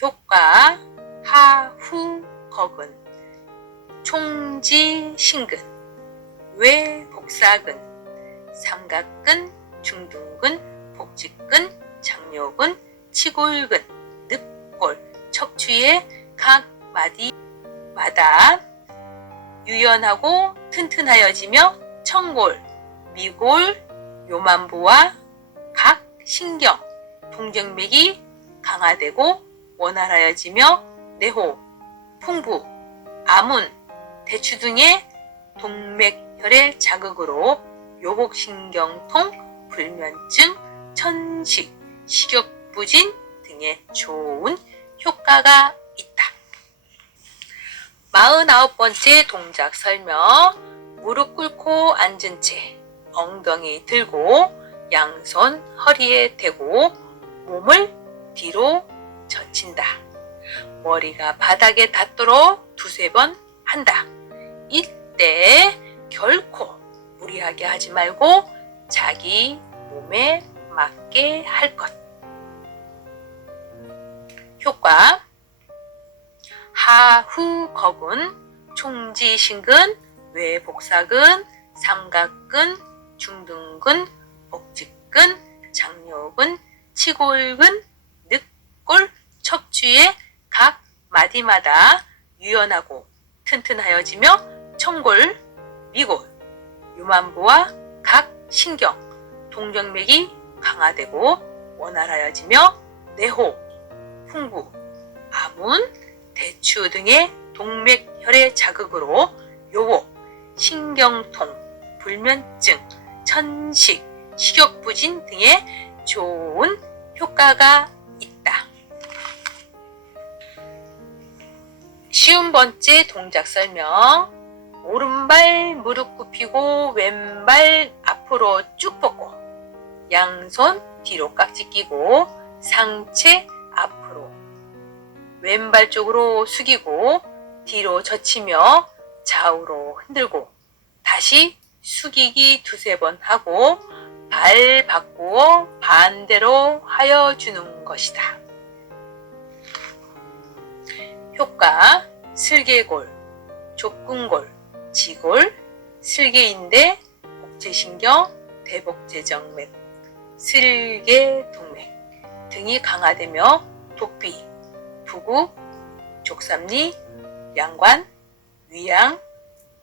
효과 하후 거근, 총지신근, 외복사근, 삼각근, 중둔근, 복직근, 장요근, 치골근, 늑골, 척추의 각 마디마다 유연하고 튼튼하여지며 청골, 미골, 요만부와 각 신경, 동정맥이 강화되고 원활하여지며 내호, 풍부, 아문, 대추 등의 동맥혈의 자극으로 요복신경통, 불면증, 천식, 식욕부진 등에 좋은 효과가 있다. 49번째 동작 설명. 무릎 꿇고 앉은 채 엉덩이 들고 양손 허리에 대고 몸을 뒤로 젖힌다. 머리가 바닥에 닿도록 두세 번 한다. 이때 결코 무리하게 하지 말고 자기 몸에 맞게 할 것. 효과 하후 거근, 총지신근, 외복사근, 삼각근, 중둔근, 복직근, 장요근, 치골근, 늑골, 척추의 각 마디마다 유연하고 튼튼하여지며 청골, 미골, 유만부와 각 신경, 동정맥이 강화되고 원활하여지며 내호, 풍부, 아문, 대추 등의 동맥혈의 자극으로 요복, 신경통, 불면증, 천식, 식욕부진 등에 좋은 효과가 있다. 50번째 동작 설명. 오른발 무릎 굽히고 왼발 앞으로 쭉 뻗고 양손 뒤로 깍지 끼고 상체 앞으로 왼발 쪽으로 숙이고 뒤로 젖히며 좌우로 흔들고 다시 숙이기 두세 번 하고 발 바꾸어 반대로 하여 주는 것이다. 효과 슬개골, 족근골, 지골, 슬개인대, 복제신경, 대복제정맥, 슬개동맥 등이 강화되며 독비, 부구, 족삼리, 양관, 위양,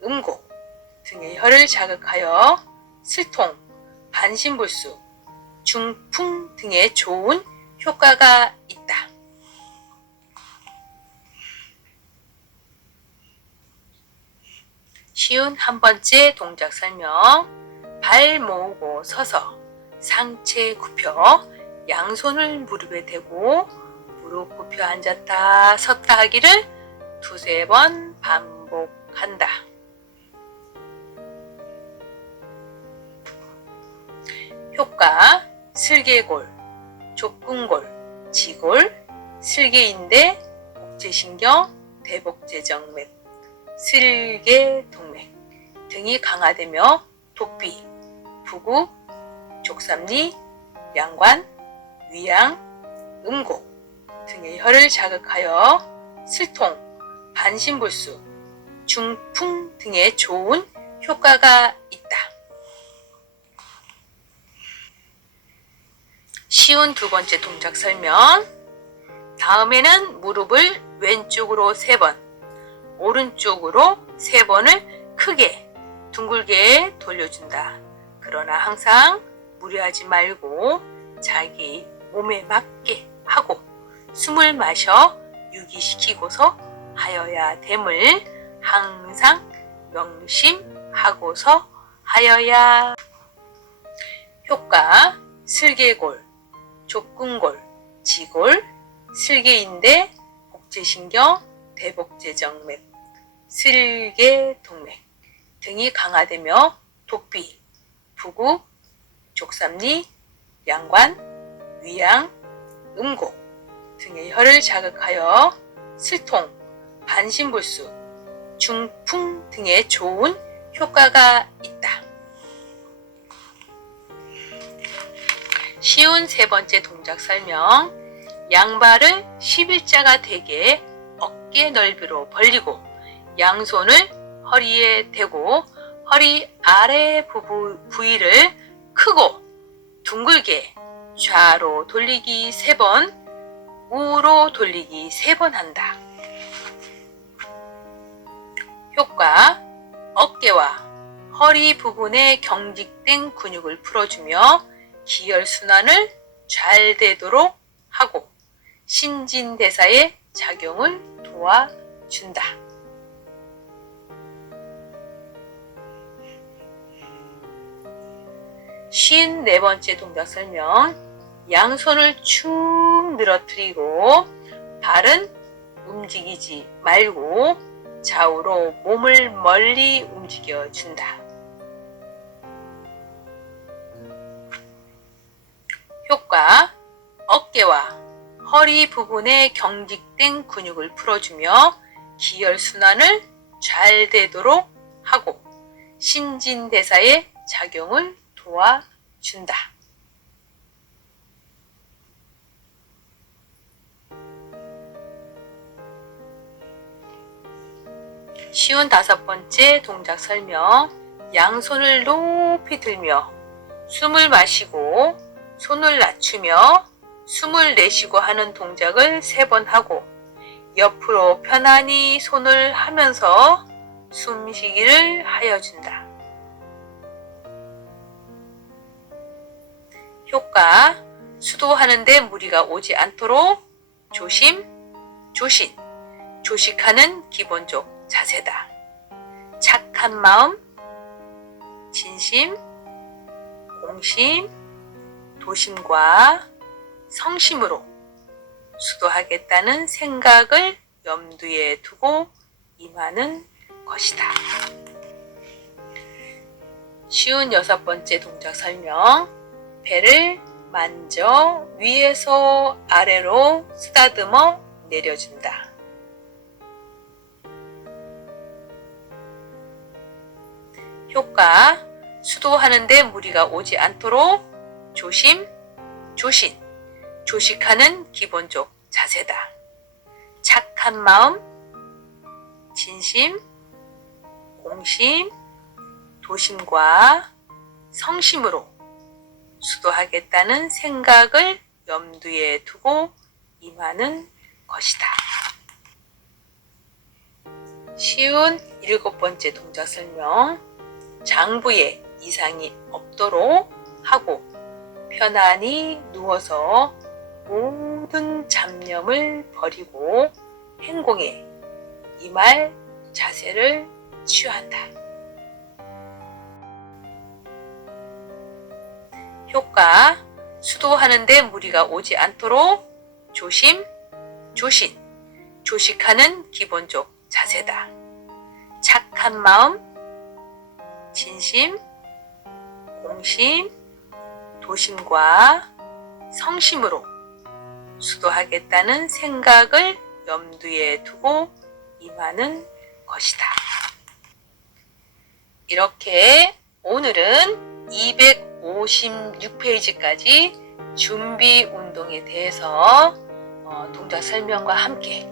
음고 등의 혈을 자극하여 슬통, 반신불수, 중풍 등에 좋은 효과가 있다. 쉬운 한 번째 동작 설명. 발 모으고 서서 상체 굽혀 양손을 무릎에 대고 무릎 굽혀 앉았다 섰다 하기를 두세 번 반복한다. 효과: 슬개골, 족근골, 지골, 슬개인대, 복제신경, 대복제정맥, 슬개동맥 등이 강화되며 독비, 부구, 족삼리, 양관, 위양, 음곡 등의 혈을 자극하여 슬통, 반신불수, 중풍 등에 좋은 효과가 있다. 쉬운 두 번째 동작 설명. 다음에는 무릎을 왼쪽으로 3번, 오른쪽으로 3번을 크게 둥글게 돌려준다. 그러나 항상 무리하지 말고 자기 몸에 맞게 하고 숨을 마셔 유기시키고서 하여야 됨을 항상 명심하고서 하여야. 효과: 슬개골, 족근골, 지골, 슬개인대, 복제신경, 대복제정맥, 슬개동맥 등이 강화되며 독비, 부구, 족삼리, 양관, 위양, 음곡 등의 혈을 자극하여 슬통, 반신불수, 중풍 등에 좋은 효과가 있다. 쉬운 세 번째 동작 설명. 양발을 11자가 되게 어깨 넓이로 벌리고 양손을 허리에 대고 허리 아래 부위를 크고 둥글게 좌로 돌리기 3번, 우로 돌리기 3번 한다. 효과: 어깨와 허리 부분에 경직된 근육을 풀어주며 기혈순환을 잘 되도록 하고 신진대사의 작용을 도와준다. 쉰 네 번째 동작 설명. 양손을 축 늘어뜨리고 발은 움직이지 말고 좌우로 몸을 멀리 움직여 준다. 효과: 어깨와 허리 부분에 경직된 근육을 풀어주며 기혈순환을 잘 되도록 하고 신진대사의 작용을 도와준다. 쉬운 5번째 동작 설명. 양손을 높이 들며 숨을 마시고 손을 낮추며 숨을 내쉬고 하는 동작을 3번 하고 옆으로 편안히 손을 하면서 숨쉬기를 하여준다. 효과: 수도하는데 무리가 오지 않도록 조심, 조신, 조식하는 기본적 자세다. 착한 마음, 진심, 공심, 도심과 성심으로 수도하겠다는 생각을 염두에 두고 임하는 것이다. 쉬운 6번째 동작 설명. 배를 만져 위에서 아래로 쓰다듬어 내려준다. 효과: 수도하는데 무리가 오지 않도록 조심, 조신, 조식하는 기본적 자세다. 착한 마음, 진심, 공심, 도심과 성심으로 수도하겠다는 생각을 염두에 두고 임하는 것이다. 쉬운 7번째 동작 설명. 장부에 이상이 없도록 하고 편안히 누워서 모든 잡념을 버리고 행공에 임할 자세를 취한다. 효과, 수도하는데 무리가 오지 않도록 조심, 조신, 조식하는 기본적 자세다. 착한 마음, 진심, 공심, 도심과 성심으로 수도하겠다는 생각을 염두에 두고 임하는 것이다. 이렇게 오늘은 256페이지까지 준비 운동에 대해서 동작 설명과 함께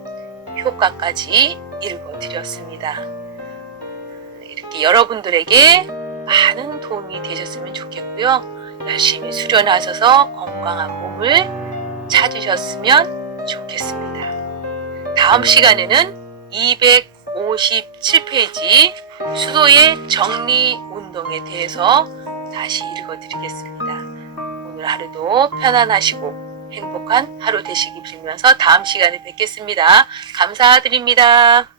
효과까지 읽어드렸습니다. 이렇게 여러분들에게 많은 도움이 되셨으면 좋겠고요. 열심히 수련하셔서 건강한 몸을 찾으셨으면 좋겠습니다. 다음 시간에는 257페이지 수도의 정리 운동에 대해서 다시 읽어드리겠습니다. 오늘 하루도 편안하시고 행복한 하루 되시기 빌면서 다음 시간에 뵙겠습니다. 감사드립니다.